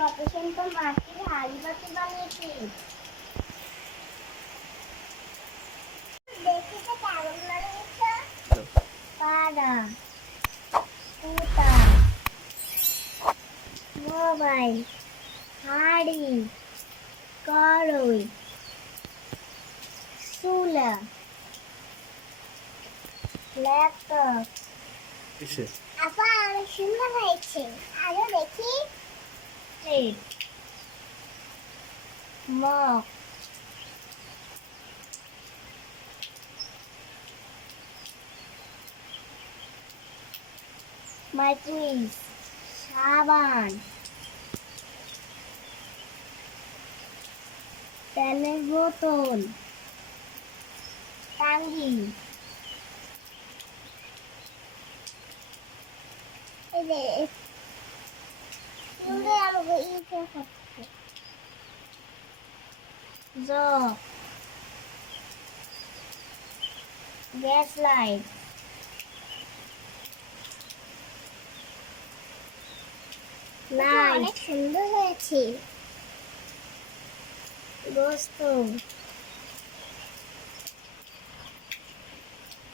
কত সুন্দর মাটির হাড়ি বাটি বানিয়েছি। দেখি তো কেমন বানিয়েছে। পাড়া, সুতা, মোবাইল, হাড়ি, কড়াই, চুলা, ল্যাপটপ। আপা অনেক সুন্দর হয়েছে। আরো দেখি। প্লেট, মগ, মাইক্রোওয়েভ, সাবান, তেলের বোতল, টাঙ্গি, এই যে সুন্দর আমাকে ইউজ করতে জগ, গ্যাস লাইট, লাইট অনেক সুন্দর হয়েছে। গোস্ত,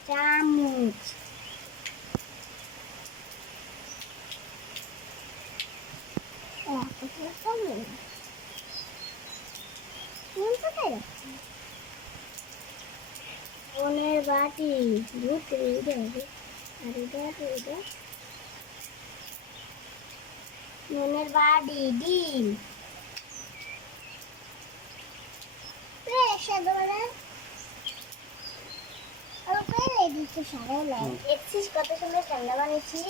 চামচ, নুনের বাটি, দুটো আর এটা নুনের বাটি, ডিম, কত সুন্দর ঠান্ডা বানিয়েছি।